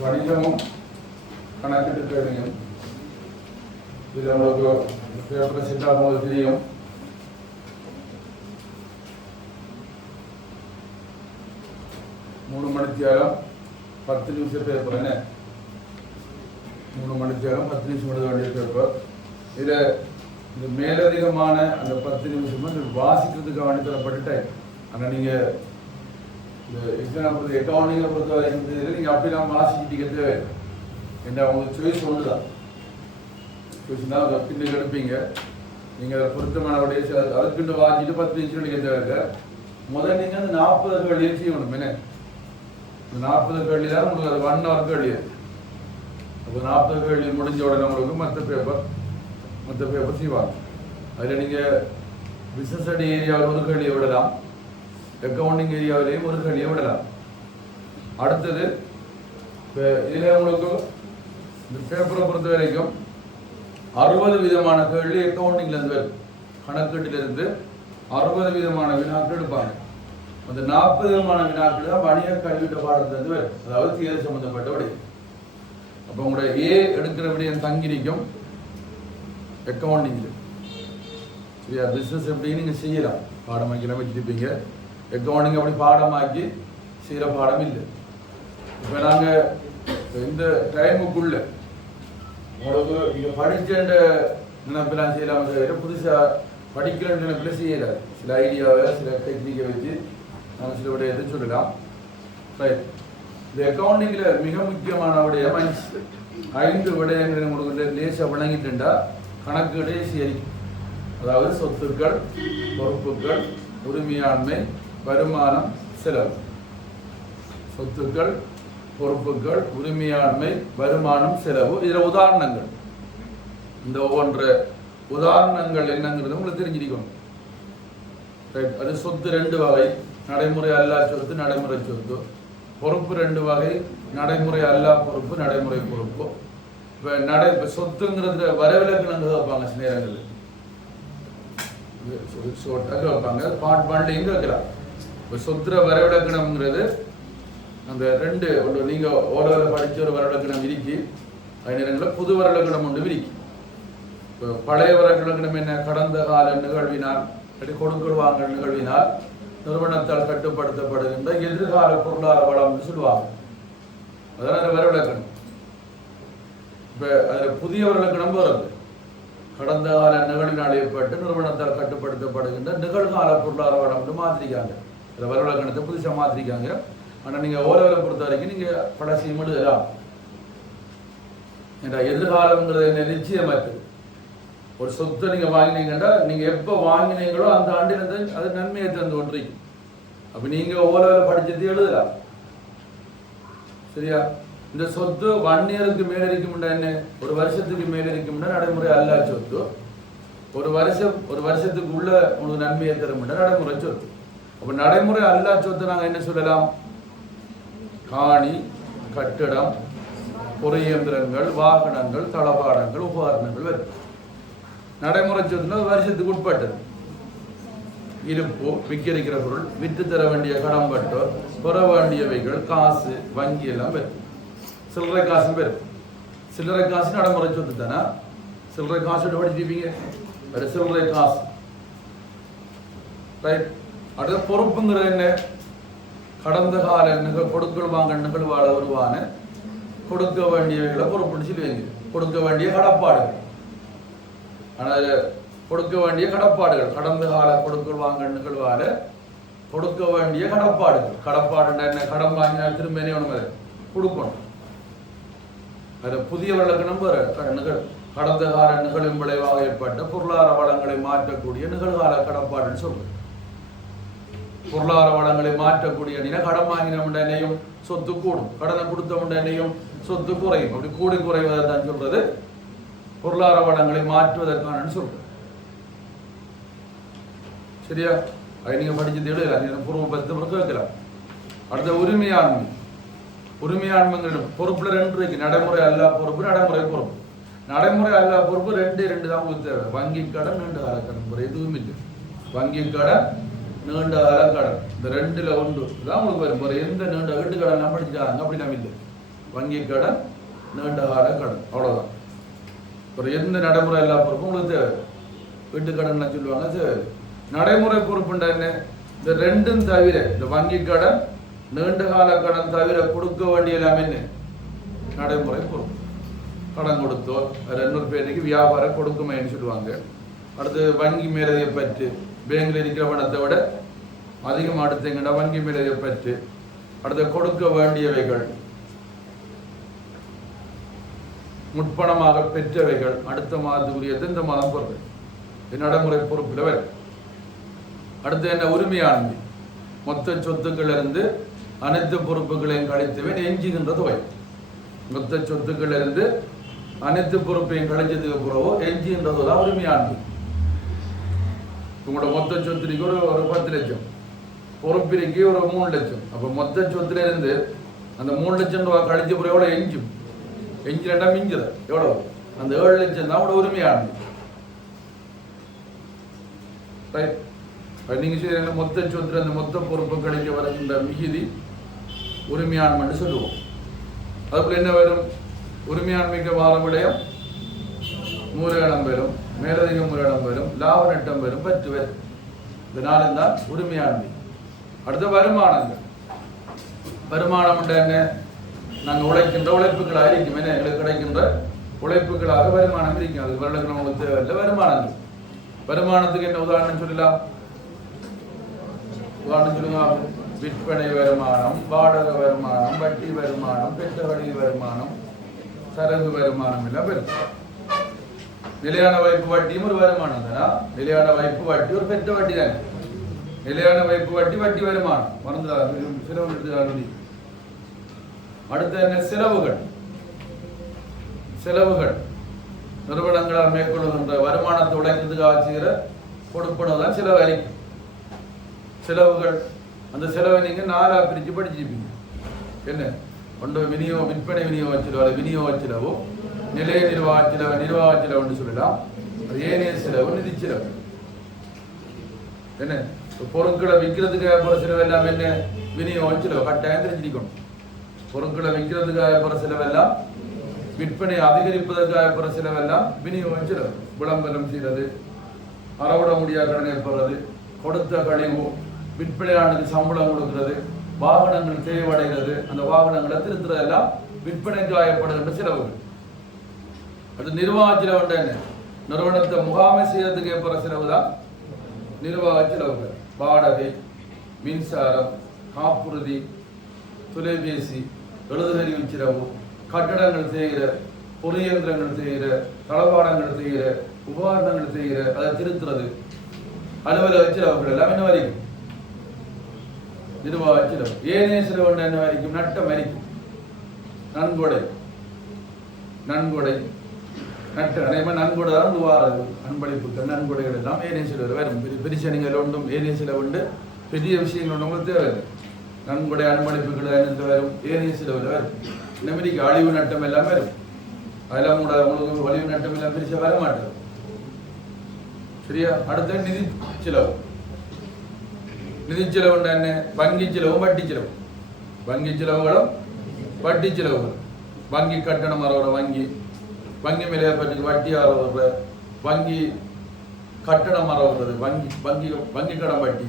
வணிகமும் கணக்கிட்டு தெரியும். இது உங்களுக்கு பேப்பர் செட்டாகும் போது தெரியும். மூணு மணித்தியாலம் 10 நிமிஷம் பேப்பர் என்ன 3 மணித்தியாலம் 10 நிமிஷம் எழுத வேண்டிய பேப்பர். இதில் இந்த மேலதிகமான அந்த 10 நிமிஷம் வாசிக்கிறதுக்கு வேண்டி தரப்பட்டுட்டேன். ஆனால் நீங்கள் இந்த எக்ஸாம்பிள் அக்கௌண்டிங்கை பொறுத்த வரைக்கும் நீங்கள் அப்படிலாம் வாசிக்கிட்டீங்க தேவை என்ன அவங்க சாய்ஸ் ஒன்று தான். சாய்ஸ்னா அதை பின்னுக்கு எடுப்பீங்க. நீங்கள் அதை பொருத்தமான உடைய அதுக்குன்னு வாங்கிட்டு 10 நிமிஷம் எடுக்க தேவை. முதல் நீங்கள் அந்த 40 கேள்வியை செய்யணும். என்ன இந்த 40 கேள்வி தான் உங்களுக்கு அது 1 hour கேள்வி. அப்போ 40 கேள்வி முடிஞ்ச உடனே உங்களுக்கு மற்ற பேப்பர் செய்வாங்க. அதில் நீங்கள் பிஸ்னஸ் ஸ்டடி ஏரியாவில் ஒரு கேள்வியை விடலாம், அக்கௌண்டிங் ஏரியாவிலேயும் ஒரு கேள்வியை விடலாம். அடுத்தது இப்போ இதில் உங்களுக்கு இந்த பேப்பரை பொறுத்த வரைக்கும் 60 விதமான கேள்வி அக்கௌண்டிங்லேருந்து வரும். கணக்கீட்டிலிருந்து 60 விதமான வினாக்கள் எடுப்பாங்க. அந்த 40 விதமான வினாக்கள் தான் வணிக கல்விட்ட பாடத்திலிருந்து வரும். அதாவது தியரி சம்பந்தப்பட்ட விடை. அப்போ உங்களுடைய ஏ எடுக்கிற விடயம் தங்கிரிக்கும் அக்கௌண்டிங்கில். சரியா? பிஸ்னஸ் எப்படி நீங்கள் செய்யலாம், பாடமாக்கிலாம் வச்சுருப்பீங்க. அக்கௌண்டிங் அப்படி பாடமாக்கி செய்கிற பாடம் இல்லை. இப்போ நாங்கள் இந்த டைமுக்குள்ள உங்களுக்கு நீங்கள் படிச்ச நினைப்பெல்லாம் செய்யலாம். தவிர புதுசாக படிக்கிற நினைப்பில் செய்யலாம். சில ஐடியாவை சில டெக்னிக்கை வச்சு நாங்கள் சில விடயத்தை சொல்லலாம். ரைட். இந்த அக்கௌண்டிங்கில் மிக முக்கியமான விடயம் 5 விடயங்கள் உங்களுக்கு லேசாக விளங்கிட்டுண்டா கணக்குகளே சரி. அதாவது சொத்துக்கள், பொறுப்புகள், உரிமையாண்மை, வருமானம், செலவு. சொத்துக்கள், பொறுப்புகள், உரிமையாண்மை, வருமானம், செலவு. இதில் உதாரணங்கள், இந்த ஒவ்வொன்று உதாரணங்கள் என்னங்கிறது உங்களுக்கு தெரிஞ்சிருக்கணும். அது சொத்து 2 வகை, நடைமுறை அல்லா சொத்து, நடைமுறை சொத்து. பொறுப்பு 2 வகை, நடைமுறை அல்லா பொறுப்பு, நடைமுறை பொறுப்பு. இப்போ சொத்துங்கிறது வரவிலக்கணங்கள் வைப்பாங்க. சில நேரங்களில் வைப்பாங்க, பார்ட் 1லையும் கேட்கலாம். இப்போ சொத்துற வரவிலக்கணம்ங்கிறது அந்த 2 ஒன்று நீங்கள் ஓரளவு படித்த ஒரு வரவிலக்கணம் விரிக்கி, அதே நேரங்களில் புது வரவிலக்கணம் ஒன்று விரிக்கி. இப்போ பழைய வரவிலக்கணம் என்ன, கடந்த கால நிகழ்வினால் கொடுக்கல் வாங்கல் நிகழ்வினால் நிறுவனத்தால் கட்டுப்படுத்தப்படுகின்ற எதிர்கால பொருளாதார வளம் சொல்லுவாங்க. அதனால் அந்த வரவிலக்கணம். இப்போ அதில் புதிய வரவிலக்கணம் வருது. கடந்த கால நிகழ்வினால் ஏற்பட்டு நிறுவனத்தால் கட்டுப்படுத்தப்படுகின்ற நிகழ்கால பொருளாதார வளம் மாற்றிருக்காங்க. அதில் வரவிலக்கணத்தை புதுசாக மாற்றிருக்காங்க. ஆனால் நீங்கள் ஓரளவு பொறுத்த வரைக்கும் நீங்கள் பழசையும் எழுதலாம். ஏன்னா எதிர்காலங்கிறது என்ன நிச்சயமற்றது. ஒரு சொத்தை நீங்கள் வாங்கினீங்கன்னா நீங்கள் எப்போ வாங்கினீங்களோ அந்த ஆண்டிலிருந்து அது நன்மையை தந்து ஒன்றிக்கும். அப்போ நீங்கள் ஓரளவு படிச்சது எழுதலாம். சரியா? இந்த சொத்து 1 இயருக்கு மேலே இருக்கும்னா என்ன, ஒரு வருஷத்துக்கு மேலே இருக்கும்னா நடைமுறை அல்லா சொத்து. ஒரு வருஷத்துக்கு உள்ள உங்களுக்கு நன்மையை தரும்னா நடைமுறை சொத்து. அப்போ நடைமுறை அல்லா சொத்து நாங்கள் என்ன சொல்லலாம், காணி, கட்டிடம், பொறியியந்திரங்கள், வாகனங்கள், தளபாடங்கள், உபகரணங்கள் வரும். நடைமுறை சொத்துனா வருஷத்துக்கு உட்பட்டது. இருப்பு, விற்கிற பொருள், விற்று தர வேண்டிய கடன்பட்டோர், பெற வேண்டியவைகள், காசு, வங்கி எல்லாம் வரும். சில்லறை காசும் வரும். சில்லறை காசு நடைமுறை சொத்து தானே. சில்லறை காசு படிச்சிருப்பீங்க. அது சில்லறை காசு. ரைட். அடுத்த பொறுப்புங்கிறது என்ன, கடந்த கால கொடுக்கல் வாங்க நிகழ்வாள உருவான கொடுக்க வேண்டியவைகளை பொறுப்புன்னு சொல்லுவீங்க. கொடுக்க வேண்டிய கடப்பாடுகள். ஆனால் கொடுக்க வேண்டிய கடப்பாடுகள், கடந்த கால கொடுக்கல் வாங்க நிகழ்வால கொடுக்க வேண்டிய கடப்பாடுகள். கடப்பாடுன்னா என்ன, கடன் வாங்கினா திரும்ப என்ன கொடுக்கணும். அது புதிய வழக்கணும் கடந்த கால நிகழ்வின் விளைவாக ஏற்பட்ட பொருளாதார வளங்களை மாற்றக்கூடிய நிகழ்கால கடப்பாடுன்னு சொல்றது. பொருளாதார வளங்களை மாற்றக்கூடிய கடன் வாங்கின உடனேயும் சொத்து கூடும், கடனை கொடுத்த உடனேயும் சொத்து குறையும். அப்படி கூடி குறைவதை தான் சொல்றது பொருளாதார வளங்களை மாற்றுவதற்கான சொல்றது. சரியா? அது நீங்க படிச்சது எழுதலாம், பூர்வ பத்தி கேட்கலாம். அடுத்த உரிமையாண்மை. உரிமையாண்மைங்கிற பொறுப்புல 2 இருக்கு, நடைமுறை அல்லா பொறுப்பு, நடைமுறை பொறுப்பு. நடைமுறை அல்லா பொறுப்பு 2 தான் தேவை. வங்கி கடன், 2 கால கடன், எதுவும் இல்லை. வங்கி கடன், நீண்ட கால கடன். இந்த ரெண்டுல ஒன்று தான் உங்களுக்கு வரும். ஒரு எந்த நீண்ட வீட்டு கடன் நம்ம படிச்சாங்க அப்படி நம்ம இல்லை. வங்கி கடன், நீண்ட கால கடன், அவ்வளோதான். ஒரு எந்த நடைமுறை எல்லா பொறுப்பும் உங்களுக்கு தேவை. வீட்டு கடன் சொல்லுவாங்க தேவை. நடைமுறை பொறுப்புண்டா என்ன? இந்த ரெண்டும் தவிர, இந்த வங்கி கடன் நீண்ட கால கடன் தவிர கொடுக்க வேண்டிய எல்லாமே என்ன? நடைமுறை பொறுப்பு. கடன் கொடுத்தோர் 200 பேருக்கு வியாபாரம் கொடுக்குமைன்னு சொல்லுவாங்க. அடுத்து வங்கி மேலதிக பற்று, பேங்கில் இருக்கிற பணத்தை விட அதிகமாக எடுத்தீங்கன்னா வங்கி மேலதிக பற்று. அடுத்து கொடுக்க வேண்டியவைகள், முற்பணமாக பெற்றவைகள், அடுத்த மாதத்துக்குரியது இந்த மாதம் பொருள் நடைமுறை பொறுப்பில் வரும். அடுத்து என்ன? உரிமையானது. மொத்த சொத்துக்கள் இருந்து அனைத்து பொறுப்புகளையும் கழித்துவேன் எஞ்சுகின்ற தொகை. மொத்த சொத்துக்கள் இருந்து அனைத்து பொறுப்பையும் கழிச்சதுக்கு பிறகு எஞ்சுகின்றது தான் உரிமையானது. உங்களோட மொத்த சொத்துக்கு ஒரு 10 லட்சம், பொறுப்பிற்கு ஒரு 3 லட்சம். அப்போ மொத்த சொத்துல இருந்து அந்த 3 லட்சம் ரூபாய் கழிச்ச பிறகு எவ்வளோ எஞ்சும்? எஞ்சினா மிஞ்சுத எவ்வளோ? அந்த 7 லட்சம் தான் உங்களோட உரிமையானது. ரைட். நீங்க செய்யற மொத்த சொத்துல அந்த மொத்த பொறுப்பு கழிக்க வருகின்ற மிகுதி உரிமையாண்மை சொல்லுவோம். அதுக்குள்ள என்ன வரும்? உரிமையாண்மைக்கு வார விடயம் மூலதனம் வரும், மேலதிக மூலதனம் வரும், லாப நட்டம் வரும், பற்று வரும். இந்த 4 தான் உரிமையாண்மை. அடுத்த வருமானங்கள். வருமானம் என்ன? நாங்கள் உழைக்கின்ற உழைப்புகளாக இருக்கும். என்ன எங்களுக்கு கிடைக்கின்ற உழைப்புகளாக வருமானம் இருக்கும். அது வருடங்கள் நமக்கு தேவையில்லை. வருமானங்கள். வருமானத்துக்கு என்ன உதாரணம் சொல்லலாம்? உதாரணம் சொல்லுங்க. விற்பனை வருமானம், வாடகை வருமானம், வட்டி வருமானம், பெற்ற வழி வருமானம், சரகு வருமானம் எல்லாம் வரும். நிலையான வைப்பு வட்டியும் ஒரு வருமானம் தானா? நிலையான வைப்பு வட்டி ஒரு பெற்ற வட்டி தானே. நிலையான வைப்பு வட்டி வட்டி வருமானம் மறந்துடாது. செலவு எடுத்து. அடுத்த என்ன? செலவுகள். செலவுகள் நிறுவனங்களால் மேற்கொள்ளுகின்ற வருமானத்தை உழைக்கிறதுக்காக செய்கிற கொடுப்பனவு தான் செலவு அறிக்கை. செலவுகள். அந்த செலவை நீங்க 4ஆ பிரிச்சு படிச்சிருப்பீங்க. என்ன? ஒன்று விற்பனை விநியோக செலவு, விநியோக செலவு, நிலைய நிர்வாக செலவு, நிர்வாக செலவுன்னு சொல்லலாம். ஏனைய செலவு, நிதி செலவு. என்ன? பொருட்களை விற்கிறதுக்காக போற செலவு எல்லாம் என்ன? விநியோக செலவு. கட்டாயம் தெரிஞ்சிருக்கணும். பொருட்களை விற்கிறதுக்காக போற செலவெல்லாம், விற்பனை அதிகரிப்பதற்காக போற செலவெல்லாம் விநியோக செலவு. விளம்பரம் செய்யறது, அறவிட முடியாத கடனை போறது, கொடுத்த கழிவு, விற்பனையானதுக்கு சம்பளம் கொடுக்கிறது, வாகனங்கள் தேவையடைகிறது, அந்த வாகனங்களை திருத்துறதெல்லாம் விற்பனைக்கு ஆயப்படுகின்ற செலவுகள். அது நிர்வாக செலவு. என்ன? நிறுவனத்தை முகாமை செய்யறதுக்கு ஏற்படுற செலவு தான் நிர்வாக செலவுகள். வாடகை, மின்சாரம், காப்புறுதி, தொலைபேசி, எழுதுகருவி செலவு, கட்டடங்கள் செய்கிற, பொறியியந்திரங்கள் செய்கிற, தளவாடங்கள் செய்கிற, உபகரணங்கள் செய்கிற, அதை திருத்துறது, அலுவலக செலவுகள் எல்லாம் என்ன வரைக்கும்? நிர்வாக செலவு. ஏனைய செலவு என்ன வரைக்கும்? நட்டம் வரைக்கும். நன்கொடை, நன்கொடை, நட்டு அனைவரும் நன்கொடை தான் வாரது. அன்பளிப்புகள், நன்கொடைகள் எல்லாம் ஏனைய செலவு வரும். பிரிச்சனிகள் ஒன்றும் ஏனைய செலவு உண்டு. பெரிய விஷயங்கள் ஒன்றும் உங்களுக்கு தேவையில்லை. நன்கொடை, அன்பளிப்புகள் என்ன வரும்? ஏனைய செலவில் வரும். நம்பிக்கை அழிவு நட்டம் எல்லாம் வரும். அதெல்லாம் கூட உங்களுக்கு வலிவு நட்டம் எல்லாம் பிரிச்சா வர மாட்டேன். சரியா? அடுத்த நிதி செலவு. நிதி செலவு என்ன? வங்கி செலவும் வட்டி செலவு. வங்கி செலவுகளும் வட்டி செலவுகள். வங்கி கட்டணம் வர வங்கி, வங்கி மேலே பற்றி வட்டி ஆறுவது, வங்கி கட்டணம் ஆறுவது, வங்கி வங்கி வங்கி கடன் வட்டி,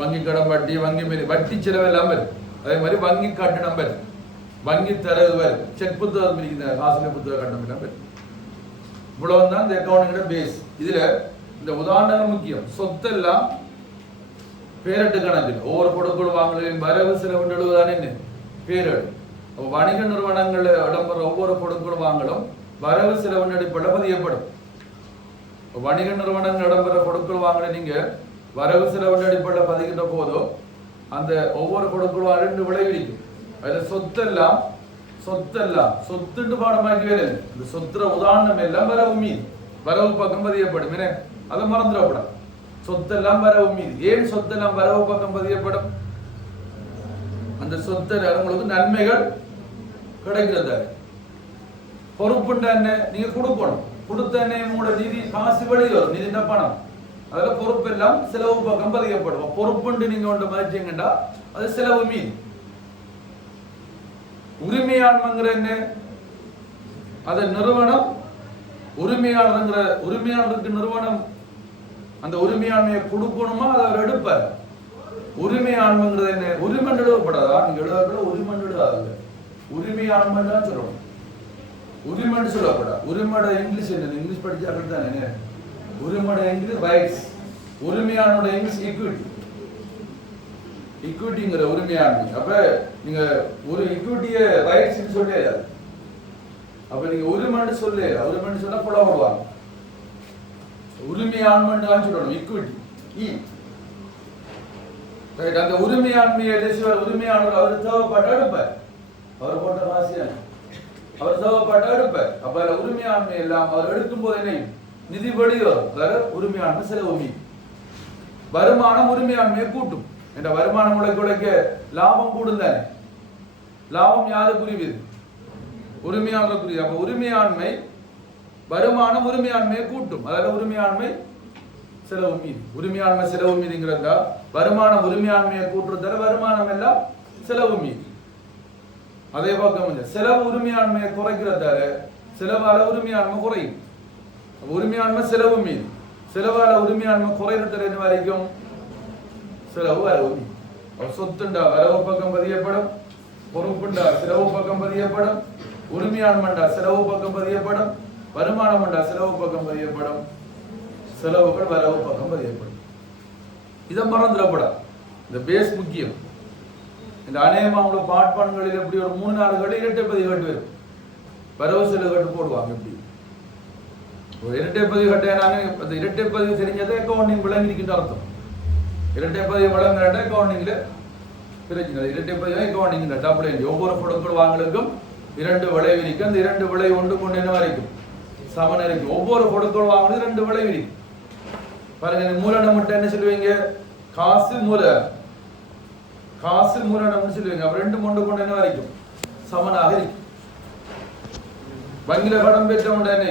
வங்கி கடன் வட்டி, வங்கி மேலே வட்டி செலவு எல்லாம் வரும். அதே மாதிரி வங்கி கட்டணம் வரும், வங்கி தரவு வரும், செக் புத்தகம் இருக்கிற ஆசிரியர் புத்தக கட்டணம் எல்லாம் வரும். இவ்வளவுதான் இந்த அக்கௌண்ட்ங்கிற பேஸ். இதுல இந்த உதாரணங்கள் முக்கியம். சொத்தெல்லாம் பேரட்டு கணக்கில் ஒவ்வொரு கொடுக்கல் வாங்கலின் வரவு செலவு எழுதுதான் என்ன பேரடு. வணிக நிறுவனங்கள் இடம்பெற ஒவ்வொரு கொடுக்கல் வாங்கலும் வரவு செலவு அடிப்படையில் பதியப்படும். வணிக நிறுவனங்கள் இடம்பெற கொடுக்கல் வாங்கல நீங்க வரவு செலவு அடிப்படையில் பதிகின்ற போதோ அந்த ஒவ்வொரு கொடுக்கல் வாங்க 2 விளைவிக்கும். அதுல சொத்தெல்லாம் சொத்துண்டு பாடமாக்கி வேலை. இந்த சொத்துற உதாரணம் எல்லாம் வரவு மீது, வரவு பக்கம் பதியப்படும். என்ன? அதை மறந்துடக்கூடாது. சொத்தெல்லாம் வரவு மீது. ஏன் சொத்தெல்லாம் வரவு பக்கம் பதியப்படும்? அந்த சொத்தை உங்களுக்கு நன்மைகள் கிடைக்கிறது. பொறுப்புண்டா என்ன? நீங்க கொடுக்கணும். கொடுத்த உங்களோட நிதி காசு வெளியே வரும். நிதி பணம் அதில் பொறுப்பு எல்லாம் செலவு பக்கம் பதியப்படும். பொறுப்புண்டு நீங்க ஒன்று மதிச்சீங்கன்னா அது செலவு மீன். உரிமையாண்மைங்கிற என்ன? அது நிறுவனம் உரிமையாளருக்கு நிறுவனம் அந்த உரிமையாண்மையை கொடுக்கணுமா அதை அவர் எடுப்பார். உரிமையாண்மைங்கிறது என்ன? உரிமை எழுதப்படாதா? நீங்க எழுதப்பட உரிமை எழுதாது. உரிமையாண்மை தான் சொல்லணும். உரிமைன்னு சொல்லப்படாது. உரிமையோட இங்கிலீஷ் என்ன? இங்கிலீஷ் படிச்சாக்கள் தான் என்ன? உரிமையோட இங்கிலீஷ் ரைட்ஸ், உரிமையானோட இங்கிலீஷ் ஈக்விட்டி. ஈக்விட்டிங்கிற உரிமையாண்மை. அப்ப நீங்க ஒரு ஈக்விட்டிய ரைட்ஸ் சொல்லி அப்ப நீங்க உரிமைன்னு சொல்லு. உரிமைன்னு சொன்னா கொலை போடுவாங்க. உரிமையாண்மைன்னு சொல்லணும். ஈக்விட்டி அந்த உரிமையாண்மையை உரிமையாளர் அவர் தேவைப்பட்ட எடுப்பார். அவர் போட்ட ராசியான அவர் தேவைப்பட்ட எடுப்பார். அப்ப உரிமையாண்மை எல்லாம் அவர் எடுக்கும் போது என்ன நிதி வெளிவரும். அதாவது உரிமையாண்மை செலவு மீன். வருமானம் உரிமையாண்மையை கூட்டும். என்ற வருமானம் உழைக்க லாபம் கூடும் தானே. லாபம் யாருக்குரியது? உரிமையாளருக்குரிய. அப்ப உரிமையாண்மை வருமானம் உரிமையாண்மையை கூட்டும். அதாவது உரிமையாண்மை செலவு மீது. உரிமையாண்மை செலவு மீதுங்கிறதா வருமானம் உரிமையாண்மையை கூட்டுறதால வருமானம் எல்லாம் செலவு மீது. அதே பக்கம் செலவு உரிமையாண்மையை குறைக்கிறதால செலவால உரிமையாண்மை குறையும். உரிமையாண்மை செலவு மீது. செலவால உரிமையாண்மை குறைகிறதுல என்ன வரைக்கும் செலவு வரவு மீது. சொத்துண்டா வரவு பக்கம் பதியப்படும். பொறுப்புண்டா செலவு பக்கம் பதியப்படும். உரிமையாண்மைண்டா செலவு பக்கம் பதியப்படும். வருமானம் உண்டா செலவு பக்கம் பதியப்படும். செலவுகள் வரவு பக்கம் பதியப்படும். இதை மறந்துடப்படாது. இந்த பேஸ் முக்கியம். இந்த அநேகமா உங்களோட பாட்பான்களில் எப்படி ஒரு 3-4 களி இரட்டை பதிவு கட்டு வரும். வரவு செலவு கட்டு போடுவாங்க. எப்படி ஒரு இரட்டை பதிவு கட்டினாங்க. அந்த இரட்டை பதிவு தெரிஞ்சதை அக்கௌண்டிங் விளங்கிருக்கின்ற அர்த்தம். இரட்டை பதிவு வழங்குற அக்கௌண்டிங்ல பிரச்சனை. இரட்டை பதிவு அக்கௌண்டிங் டபுள் என்ட்ரி. ஒவ்வொரு பொருட்கள் வாங்கலுக்கும் 2 விளைவு இருக்கு. அந்த 2 விளைவு ஒன்று கொண்டு என்ன வரைக்கும் சமன் இருக்கு. ஒவ்வொரு பொருட்கள் வாங்கினது 2 விளைவு இருக்கு. பாருங்க, மூலதனம் மட்டும் என்ன சொல்லுவீங்க? காசு மூலதனம் சொல்லுவீங்க. அப்ப 2 ஒன்று கொண்டு என்ன வரைக்கும் சமனாக இருக்கு. வங்கியில கடன் பெற்ற என்ன